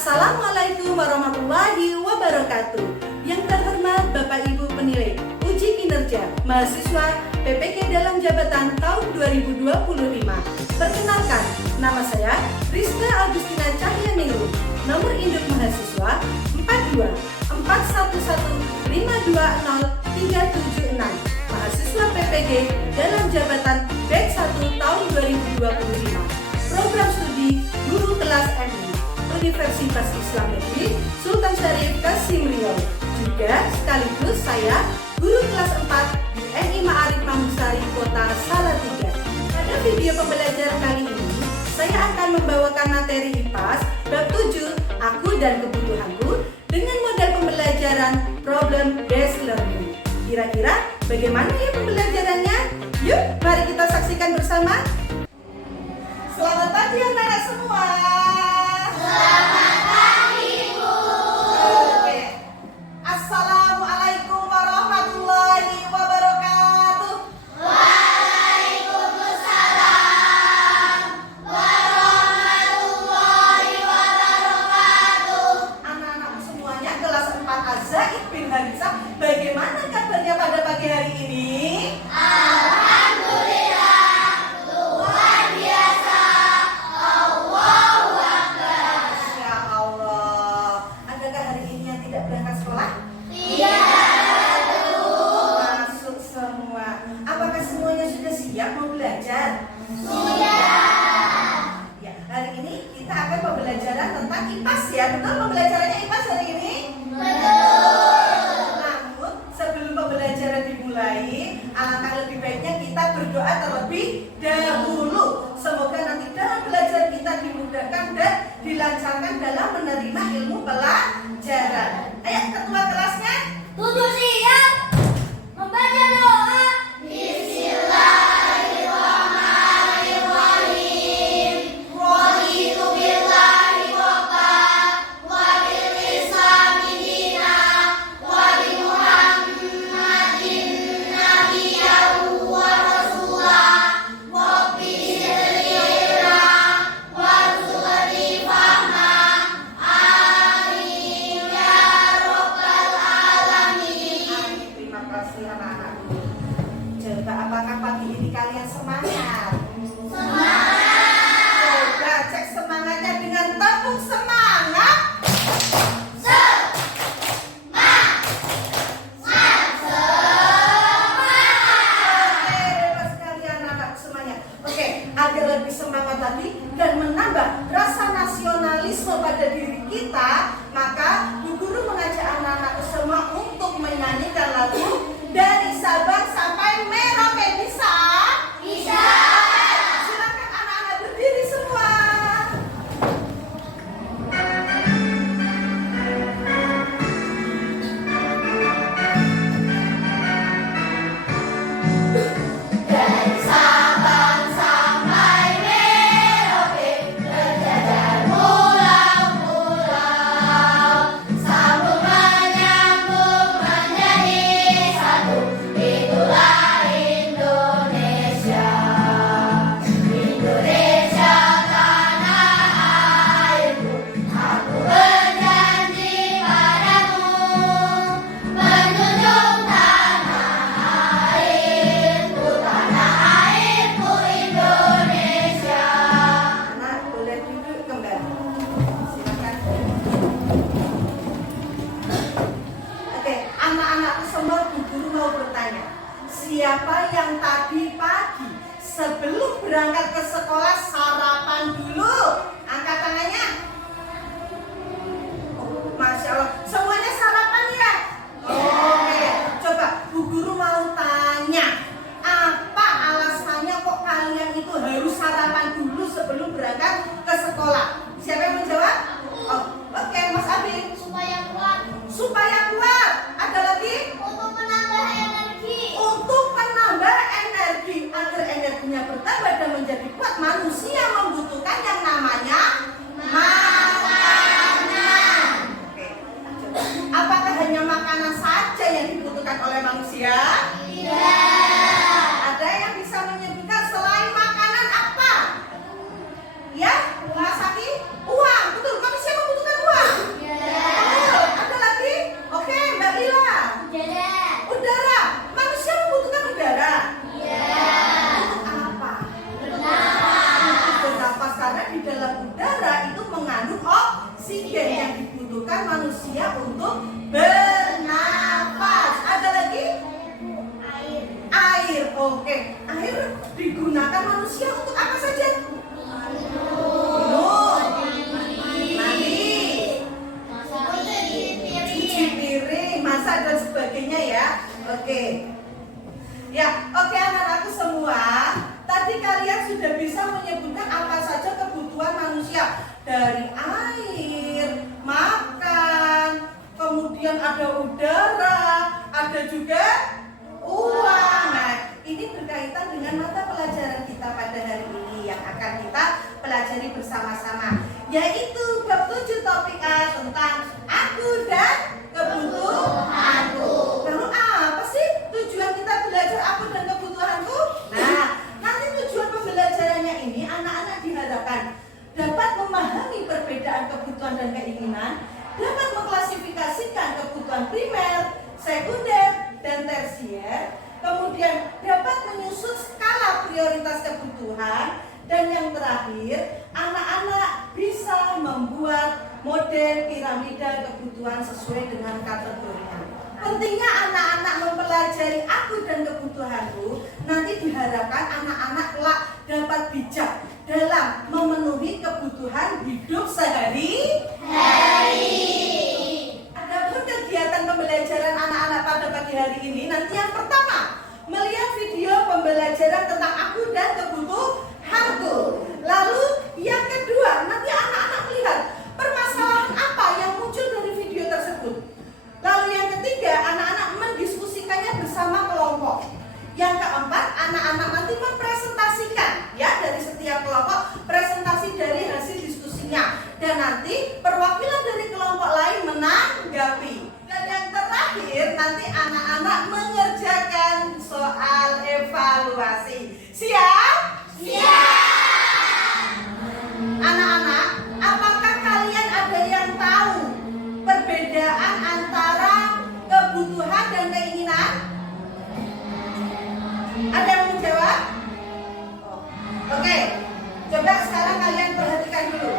Assalamualaikum warahmatullahi wabarakatuh. Yang terhormat Bapak Ibu penilai uji kinerja mahasiswa PPK dalam jabatan tahun 2025. Perkenalkan, nama saya Rizka Agustina Cahyanilu. Nomor induk mahasiswa 42411520 mahasiswa PPG dalam jabatan batch 1 tahun 2025. Program studi Guru Kelas MI Universitas Islam Negeri Sultan Syarif Qasim Riau. Juga sekaligus saya guru kelas 4 di MI Ma'arif Mangsari Kota Salatiga. Pada video pembelajaran kali ini, saya akan membawakan materi IPAS bab 7 Aku dan Kebutuhanku dengan model pembelajaran Problem Based Learning. Kira-kira bagaimana ya pembelajarannya? Yuk, mari kita saksikan bersama. Selamat pagi anak-anak semua. Selamat pagi, Bu. Oke. Assalamualaikum warahmatullahi wabarakatuh. Waalaikumsalam warahmatullahi wabarakatuh. Anak-anak semuanya kelas 4 Azaid bin Harisah, bagaimana kabarnya pada pagi hari ini? Alhamdulillah, luar biasa. Allahu Akbar. Masya Allah. Adakah hari ini yang tidak berangkat sekolah? Tidak, Bu. Masuk semua. Apakah semuanya sudah siap mau belajar? Sudah. Ya, hari ini kita akan pembelajaran tentang IPAS ya. Betul pembelajarannya IPAS hari ini? Betul. Namun sebelum pembelajaran dimulai, alangkah lebih baiknya kita berdoa terlebih dahulu. Semoga nanti dalam belajar kita dimudahkan dan dilancarkan dalam menerima ilmu pelajaran. Ayo ketua kelasnya. Tujuh siap membaca doa. Bismillahirrahmanirrahim. Raditu billahi rabban wa bil islami dinan wa bi Muhammadin nabiyyan wa rasulan. Rabbi zidni ilman warzuqni fahman. Amin ya rabbal alamin. Terima kasih anak-anakku. Coba apakah pagi ini kalian semangat? Semangat. Coba cek semangatnya dengan tepuk semangat. Oke, bebas sekalian anak semuanya. Oke, agar lebih semangat lagi dan menambah rasa nasionalisme pada diri kita, maka Bu Guru mengajak anak-anak semua untuk menyanyikan lagu dari Sabang sampai Merauke. Bisa? Bisa. Silakan anak-anak berdiri semua. Dari Sabang sampai Merauke, berjajar pulau-pulau, sambung menyambung menjadi satu. Itulah Indonesia. Indonesia tanah airku, aku berjanji padamu, menjunjung tanah airku Indonesia. Anak boleh duduk kembali. Silakan. Oke, anak-anakku semua Bu Guru mau bertanya. Siapa yang tadi pagi sebelum berangkat ke sekolah sarapan dulu? Angkat tangannya. Oh, Masya Allah. Semuanya sarapan ya? Oke, coba Bu Guru mau tanya. Apa alasannya kok kalian itu harus sarapan dulu sebelum berangkat ke sekolah? Siapa yang menjawab? Oh, oke, Mas Abi. Supaya kuat, Supaya kuat. Ada lagi? untuk menambah energi. Untuk menambah energi. Agar energinya bertambah dan menjadi kuat, manusia membutuhkan yang namanya makanan. Oke, coba. Apakah hanya makanan saja yang dibutuhkan oleh manusia? Tidak. Ada yang bisa menyebutkan selain makanan apa? Ya, Mas Aki? Uang, betul. Manusia membutuhkan uang. Oksigen yang dibutuhkan manusia untuk bernafas. Ada lagi? Air. Air. Oke. Air digunakan manusia untuk apa saja? Minum, mandi, cuci piring, masak dan sebagainya ya. Oke. Ya, oke anak-anakku semua. Tadi kalian sudah bisa menyebutkan apa saja kebutuhan manusia. Dari air, makan, kemudian ada udara, ada juga uang. Nah, ini berkaitan dengan mata pelajaran kita pada hari ini yang akan kita pelajari bersama-sama, yaitu bab 7 topik A tentang aku dan kebutuhanku. Lalu apa sih tujuan kita belajar aku dan kebutuhanku? Nah, nanti tujuan pembelajarannya ini anak-anak diharapkan dapat memahami perbedaan kebutuhan dan keinginan, dapat mengklasifikasikan kebutuhan primer, sekunder, dan tersier, kemudian dapat menyusun skala prioritas kebutuhan, dan yang terakhir, anak-anak bisa membuat model piramida kebutuhan sesuai dengan kategorinya. Pentingnya anak-anak mempelajari aku dan kebutuhanku, nanti diharapkan anak-anak kelak dapat bijak dalam memenuhi kebutuhan hidup sehari-hari. Adapun kegiatan pembelajaran anak-anak pada pagi hari ini, nanti yang pertama, melihat video pembelajaran tentang aku dan kebutuhanku. Lalu yang kedua, nanti anak-anak melihat permasalahan apa yang muncul dari video tersebut. Lalu yang ketiga, anak-anak mendiskusikannya bersama kelompok. Yang keempat, anak-anak nanti mempresentasikan ya dari setiap kelompok presentasi dari hasil diskusinya, dan nanti perwakilan dari kelompok lain menanggapi. Dan yang terakhir, nanti anak-anak mengerjakan soal evaluasi. Siap? Siap. Anak-anak, apakah kalian ada yang tahu perbedaan antara kebutuhan dan keinginan? Ada yang menjawab? Oke, coba sekarang kalian perhatikan dulu.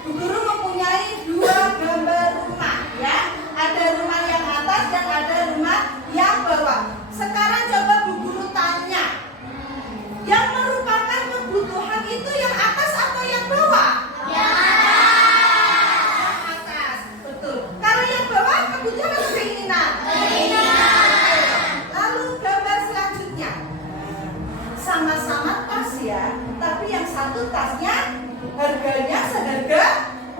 Bu Guru mempunyai dua gambar rumah ya. Ada rumah yang atas dan ada rumah yang bawah. Sekarang coba Bu Guru tanya, yang merupakan kebutuhan itu yang atas atau yang bawah? Yang atas. Yang atas, betul. Kalau yang bawah kebutuhan atau keinginan? Lalu gambar selanjutnya, sama-sama tas ya, tapi yang satu tasnya harganya seharga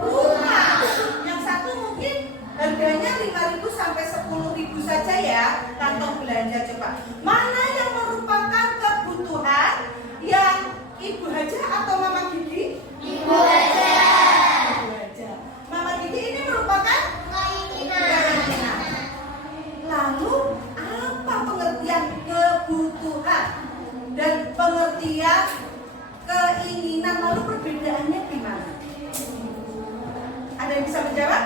rumah. Yang satu mungkin harganya 5.000 sampai 10.000 saja ya, kantong belanja. Coba mana yang merupakan kebutuhan yang Ibu Haja atau Mama Gigi? Ibu Haja. Ibu Haja. Mama Gigi ini merupakan keinginan. Lalu apa pengertian kebutuhan dan pengertian keinginan, lalu perbedaannya gimana? Ada yang bisa menjawab?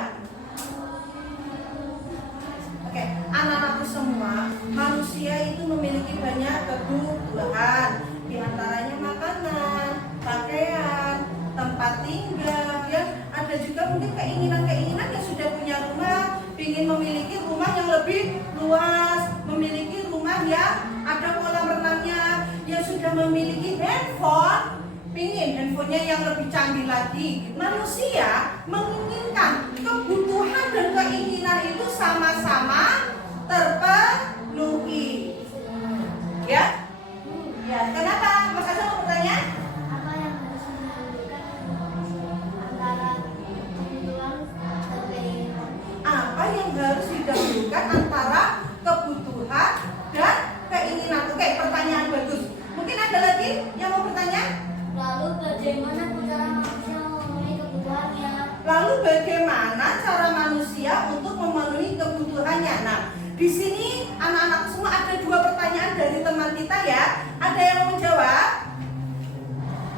Oke, anak-anakku semua, manusia itu memiliki banyak kebutuhan, di antaranya makanan, pakaian, tempat tinggal, ya. Ada juga mungkin keinginan-keinginan yang sudah punya rumah, ingin memiliki rumah yang lebih luas, memiliki rumah yang ada kolam renangnya, yang sudah memiliki handphone, pingin handphonenya yang lebih canggih lagi. Manusia menginginkan kebutuhan dan keinginan itu sama-sama terpenuhi. Ya? Ya, kenapa? Mas Azam mau bertanya? Apa yang harus menentukan antara kebutuhan dan keinginan? Apa yang harus didahulukan antara kebutuhan dan keinginan? Oke, pertanyaan bagus. Mungkin ada lagi yang mau bertanya? Lalu bagaimana cara manusia memenuhi kebutuhannya? Lalu bagaimana cara manusia untuk memenuhi kebutuhannya? Nah, di sini anak-anak semua ada dua pertanyaan dari teman kita ya. Ada yang mau menjawab?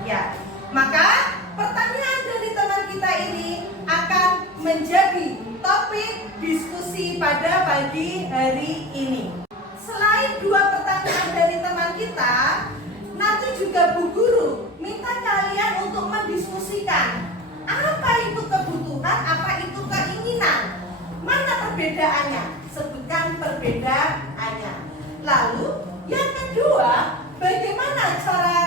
Ya. Maka pertanyaan dari teman kita ini akan menjadi topik diskusi pada pagi hari ini. Selain dua pertanyaan dari teman kita, nanti juga Bu Guru minta kalian untuk mendiskusikan apa itu kebutuhan. kebutuhan, apa itu keinginan. Mana perbedaannya? Sebutkan perbedaannya. Lalu yang kedua, bagaimana cara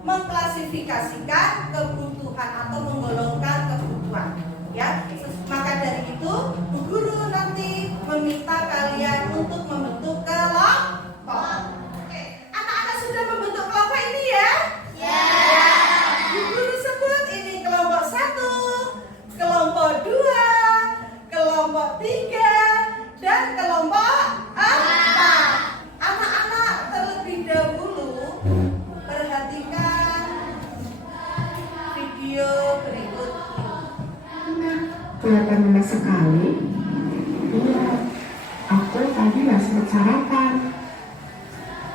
mengklasifikasikan kebutuhan atau menggolongkan kebutuhan? Ya, maka dari itu Bu Guru nanti meminta kalian untuk membentuk kelompok. Oke, anak-anak sudah membentuk kelompok ini ya? Ya. Bu Guru sebut ini kelompok 1, kelompok 2, kelompok 3, dan kelompok 4. Anak-anak terlebih dahulu perhatikan video berikut. Kelihatan lemas sekali. Iya, aku tadi gak sempat sarapan.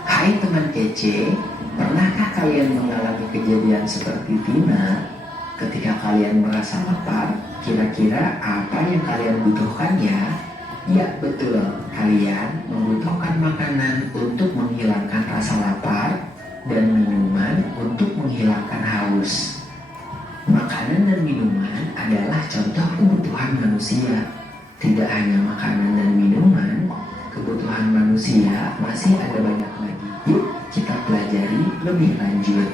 Hai teman kece, pernahkah kalian mengalami kejadian seperti Tina? Ketika kalian merasa lapar, kira-kira apa yang kalian butuhkan ya? Ya betul, kalian membutuhkan makanan untuk menghilangkan rasa lapar dan minuman untuk menghilangkan haus. Makanan dan minuman adalah contoh kebutuhan manusia. Tidak hanya makanan dan minuman, kebutuhan manusia masih ada banyak lagi. Yuk kita pelajari lebih lanjut.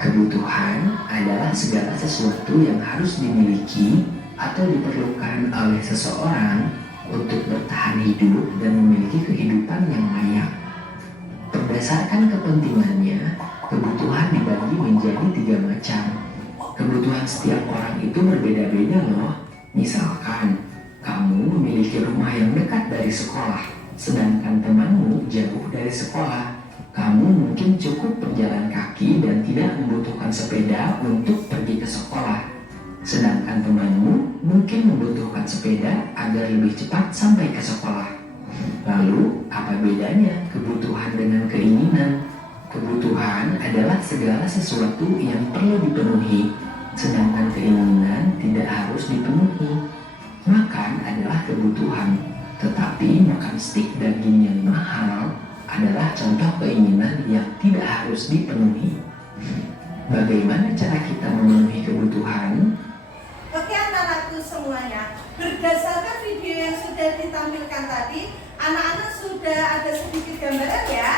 Kebutuhan adalah segala sesuatu yang harus dimiliki atau diperlukan oleh seseorang untuk bertahan hidup dan memiliki kehidupan yang layak. Berdasarkan kepentingannya, kebutuhan dibagi menjadi 3 macam. Kebutuhan setiap orang itu berbeda-beda loh. Misalkan, kamu memiliki rumah yang dekat dari sekolah, sedangkan temanmu jauh dari sekolah. Kamu mungkin cukup berjalan kaki dan tidak membutuhkan sepeda untuk pergi ke sekolah. Sedangkan temanmu mungkin membutuhkan sepeda agar lebih cepat sampai ke sekolah. Lalu, apa bedanya kebutuhan dengan keinginan? Kebutuhan adalah segala sesuatu yang perlu dipenuhi, sedangkan keinginan tidak harus dipenuhi. Makan adalah kebutuhan, tetapi makan stik daging yang mahal adalah contoh keinginan yang tidak harus dipenuhi. Bagaimana cara kita memenuhi kebutuhan? Oke anak-anakku semuanya, berdasarkan video yang sudah ditampilkan tadi, anak-anak sudah ada sedikit gambaran ya,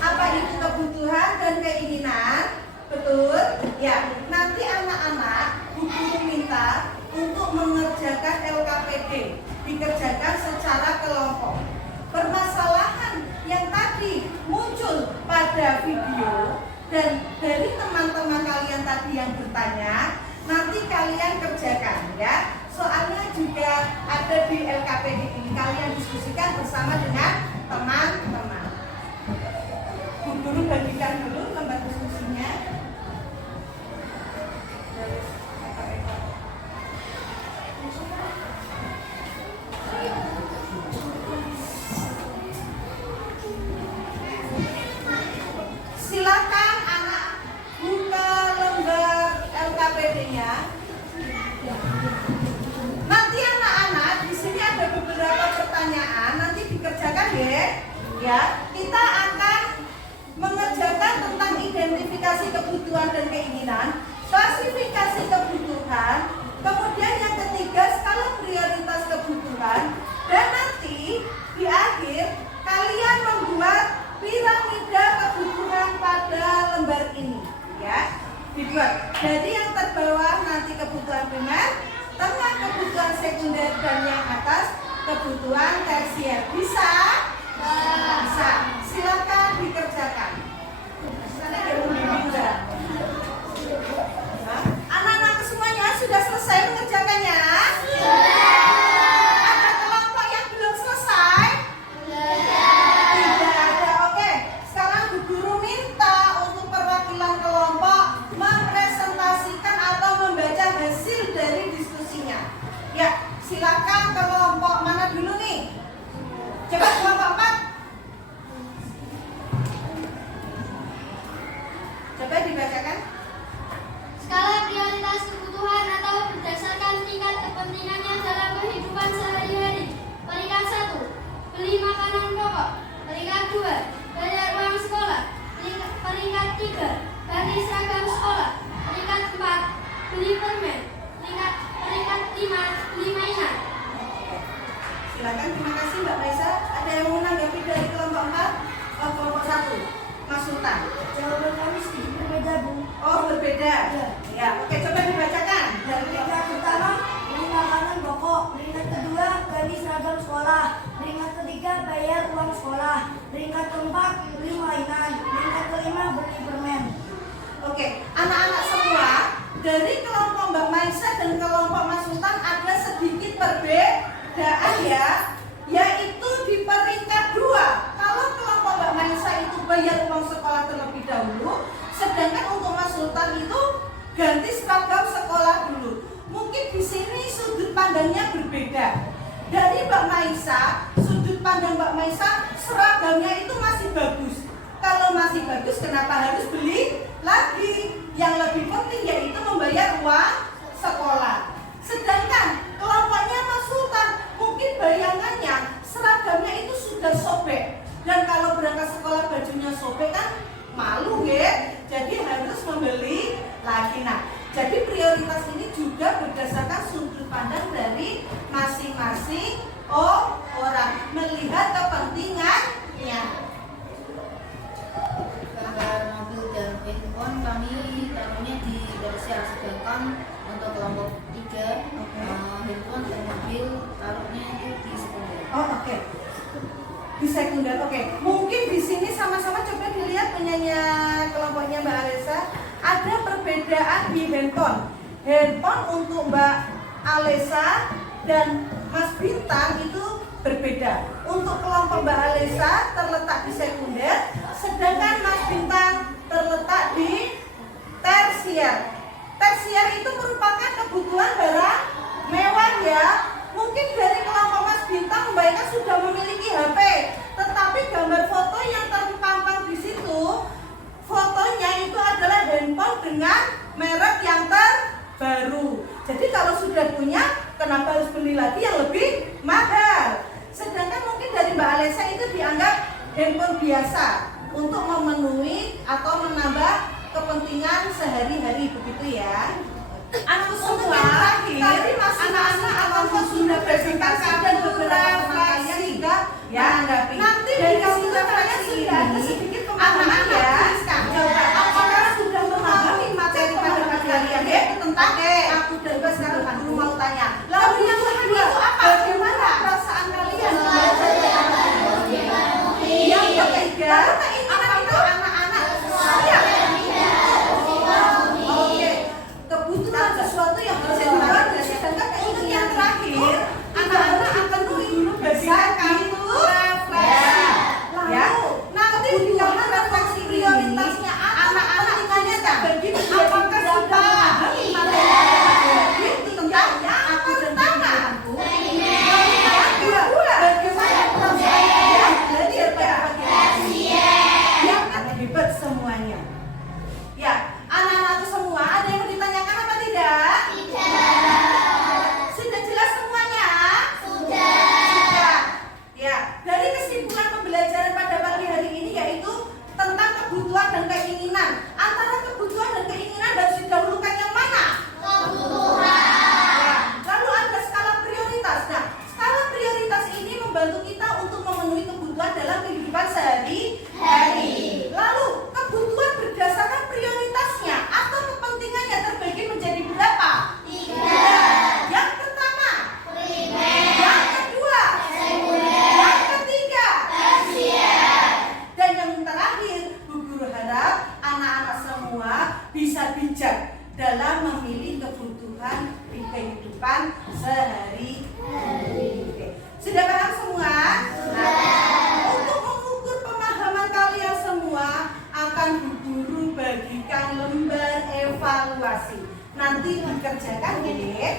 apa itu kebutuhan dan keinginan. Betul? Ya, nanti anak-anak Bu Guru minta untuk mengerjakan LKPD, dikerjakan secara kelompok. Permasalahan yang tadi muncul pada video dan dari teman-teman kalian tadi yang bertanya, nanti kalian kerjakan ya. Soalnya juga ada di LKPD ini, kalian diskusikan bersama dengan teman-teman. Bu Guru bagikan dulu lembar diskusinya. Silakan anak buka lembar LKPD-nya. Nanti anak-anak di sini ada beberapa pertanyaan, nanti dikerjakan ya. Ya, kita akan mengerjakan tentang identifikasi kebutuhan dan keinginan, klasifikasi kebutuhan, kemudian yang ketiga skala prioritas kebutuhan, dan nanti di akhir kalian membuat piramida kebutuhan pada lembar ini ya. Dibuat dari yang terbawah nanti kebutuhan primer, tengah kebutuhan sekunder, dan yang atas kebutuhan tersier. Bisa? Bisa. Silakan dikerjakan. Anak-anak semuanya sudah selesai mengerjakannya? Ada kelompok yang belum selesai? Tidak ada. Oke, sekarang Bu Guru minta untuk perwakilan kelompok mempresentasikan atau membaca hasil dari diskusinya. Ya, silakan kelompok mana dulu nih? Coba kelompok 4. Coba dibacakan. Skala prioritas kebutuhan atau berdasarkan tingkat kepentingannya dalam kehidupan sehari-hari. Peringkat 1, beli makanan pokok. Peringkat 2, bayar uang sekolah. Peringkat 3, ganti seragam sekolah. Peringkat 4, beli permen. peringkat 5 beli mainan. Silakan, terima kasih Mbak Maisa. Ada yang mau menanggapi dari kelompok 4? Oh, kelompok 1, Mas Sultan. Jawaban kami sedikit berbeda, Bu. Oh, berbeda. Ya, oke, coba dibacakan. Dari Peringkat pertama, beli makanan pokok. Peringkat kedua, ganti seragam sekolah. Peringkat ketiga, bayar uang sekolah. Peringkat keempat, beli mainan. Peringkat kelima, beli permen. Oke, anak-anak semua dari kelompok Mbak Maisa dan kelompok Mas Sultan ada sedikit perbedaan ya, yaitu di peringkat 2. Kalau kelompok Mbak Maisa itu bayar uang sekolah terlebih dahulu, sedangkan untuk Mas Sultan itu ganti seragam sekolah dulu. Mungkin di sini sudut pandangnya berbeda. Dari Mbak Maisa, sudut pandang Mbak Maisa seragamnya itu masih bagus. Kalau masih bagus, kenapa harus beli lagi? Yang lebih penting yaitu membayar uang sekolah. Sedangkan kelompoknya Mas Sultan, mungkin bayangannya seragamnya itu sudah sobek. Dan kalau berangkat sekolah bajunya sobek kan malu ya. Jadi harus membeli lagi. Nah, jadi prioritas ini juga berdasarkan sudut pandang dari masing-masing orang, melihat kepentingannya. Gambar mobil dan handphone kami taruhnya di Darsyah, sedangkan untuk kelompok 3 handphone dan mobil taruhnya itu di sekunder. Oh, oke. Di sekunder, oke. Mungkin di sini sama-sama coba dilihat penyanyi kelompoknya Mbak Alesa. Ada perbedaan di handphone. Handphone untuk Mbak Alesa dan Mas Bintang itu berbeda. Untuk kelompok Mbak Alesa terletak di sekunder, sedangkan Mas Bintang terletak di tersier. Tersier itu merupakan kebutuhan barang mewah ya. Mungkin dari kelompok Mas Bintang membayangkan sudah memiliki HP, tetapi gambar foto yang terpampang di situ, fotonya itu adalah handphone dengan merek yang terbaru. Jadi kalau sudah punya, kenapa harus beli lagi yang lebih mahal? Sedangkan mungkin dari Mbak Alesa itu dianggap handphone biasa untuk memenuhi atau menambah kepentingan sehari-hari, begitu ya. Anak semua, tadi anak-anak akan sudah presentasi dan beberapa teman kalian juga ya menanggapi. Nanti dari situ kalian sudah ada sedikit pemahaman ya. Coba, apakah sudah memahami materi pada pagi kalian ya tentang aku dan Mbak sekarang guru mau tanya. Lalu yang kedua itu apa? Bagaimana perasaan kalian? Yang ketiga, keinginan itu anak-anak siap. Oke, kebutuhan sesuatu yang bisa dilakukan. Sedangkan keinginan yang terakhir, anak-anak akan dulu berdasarkan refleksi. Ya, nanti di dalam refleksi prioritasnya anak-anak terbagi menjadi apakah sudah memahami materi tentang aku dan temanku. Yang kedua, bagaimana proses belajar pada pagi yang hebat semuanya. Ya, anak-anak itu semua ada yang mau ditanyakan apa tidak? Sudah jelas semuanya? Sudah. Ya, dari kesimpulan pembelajaran pada pagi hari ini yaitu tentang kebutuhan dan keinginan. Antara kebutuhan dan keinginan harus didahulukan yang mana? Ya, lalu ada skala prioritas. Nah, skala prioritas ini membantu kita untuk memenuhi kebutuhan dalam kehidupan sehari-hari. Lalu, kebutuhan berdasarkan prioritasnya atau kepentingannya terbagi menjadi berapa? 3. Yang pertama, yang kedua, yang ketiga, dan yang terakhir, Bu Guru harap anak-anak semua bisa bijak dalam memilih kebutuhan di kehidupan sehari-hari. Oke. Sudah paham semua? Nah, untuk mengukur pemahaman kalian semua akan Bu Guru bagikan lembar evaluasi. Nanti dikerjakan ya.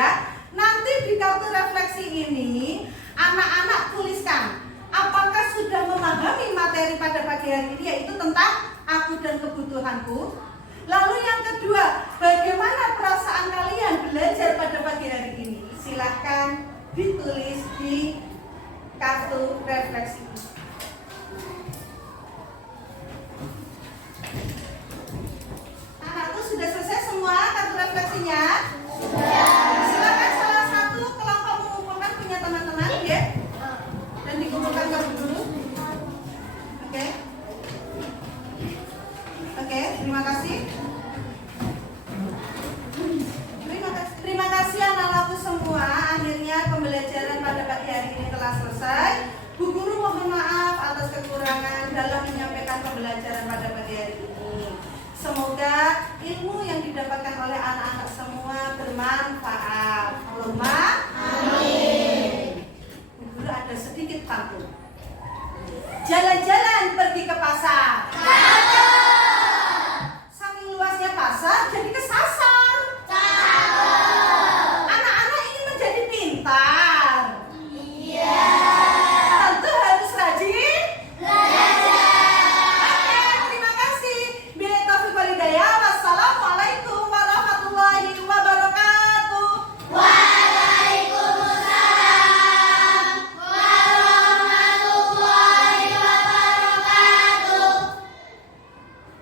ya. Nanti di kartu refleksi ini anak-anak tuliskan apakah sudah memahami materi pada pagi hari ini, yaitu tentang aku dan kebutuhanku. Lalu yang kedua, bagaimana perasaan kalian belajar pada pagi hari ini? Silahkan ditulis di kartu refleksi. Anakku sudah selesai semua kartu refleksinya? Silakan salah satu kelompok mengumpulkan punya teman-teman ya, dan dikumpulkan ke dulu. Oke. Oke, terima kasih. Terima kasih anak-anakku semua. Akhirnya pembelajaran pada pagi hari ini telah selesai. Bu Guru mohon maaf atas kekurangan dalam menyampaikan pembelajaran pada pagi hari ini. Semoga ilmu yang didapatkan oleh anak-anak semua bermanfaat. Allahumma amin. Bu Guru ada sedikit pantun. Jalan-jalan pergi ke pasar. Saking luasnya pasar,